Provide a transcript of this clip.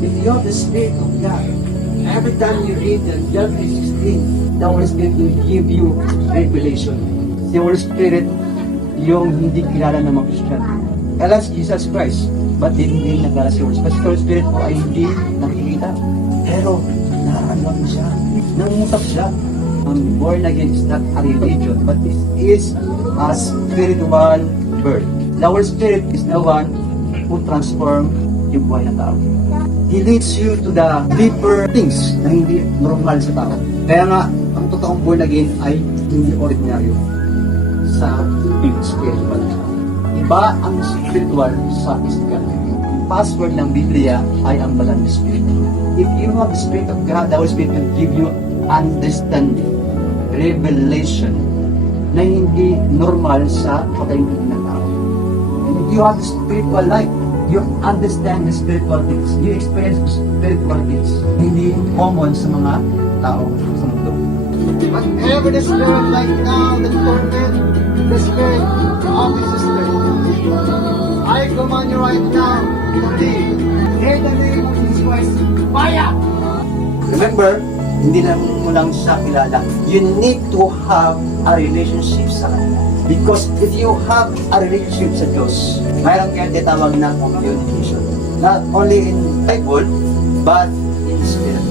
If you have the Spirit of God, every time you read the John 3:16, the Holy Spirit will give you revelation. Si Holy Spirit, yung hindi kilala ng mga Christian. Kala si Jesus Christ, but hindi nagkala si Holy Spirit. Kasi Holy Spirit po ay hindi nakikita. Pero, nararamdaman mo siya. Nangungutak siya. Born again is not a religion, but it is a spiritual birth. The Holy Spirit is the one who transform yung buhay ng tao. He leads you to the deeper things na hindi normal sa tao. Kaya nga, ang totoong born again ay hindi ordinaryo sa spiritual. Iba ang spiritual sa physical. Password ng Biblia ay ang banal na Spirit. If you have the Spirit of God, the Holy Spirit will give you understanding, revelation, na hindi normal sa pagkaintindihan ng tao. And if you have the spiritual life, you understand the spiritual things. You experience spiritual things. Hindi common sa mga tao sa mundo. Whatever the spirit right now that torment the spirit of his sister, I command you right now in the name of Jesus Christ, fire! Remember, hindi lang mo lang siya kilala. You need to have a relationship sa Kanya. Because if you have a relationship sa Diyos, mayroon kayong tinatawag na communication. Not only in Bible, but in Spirit.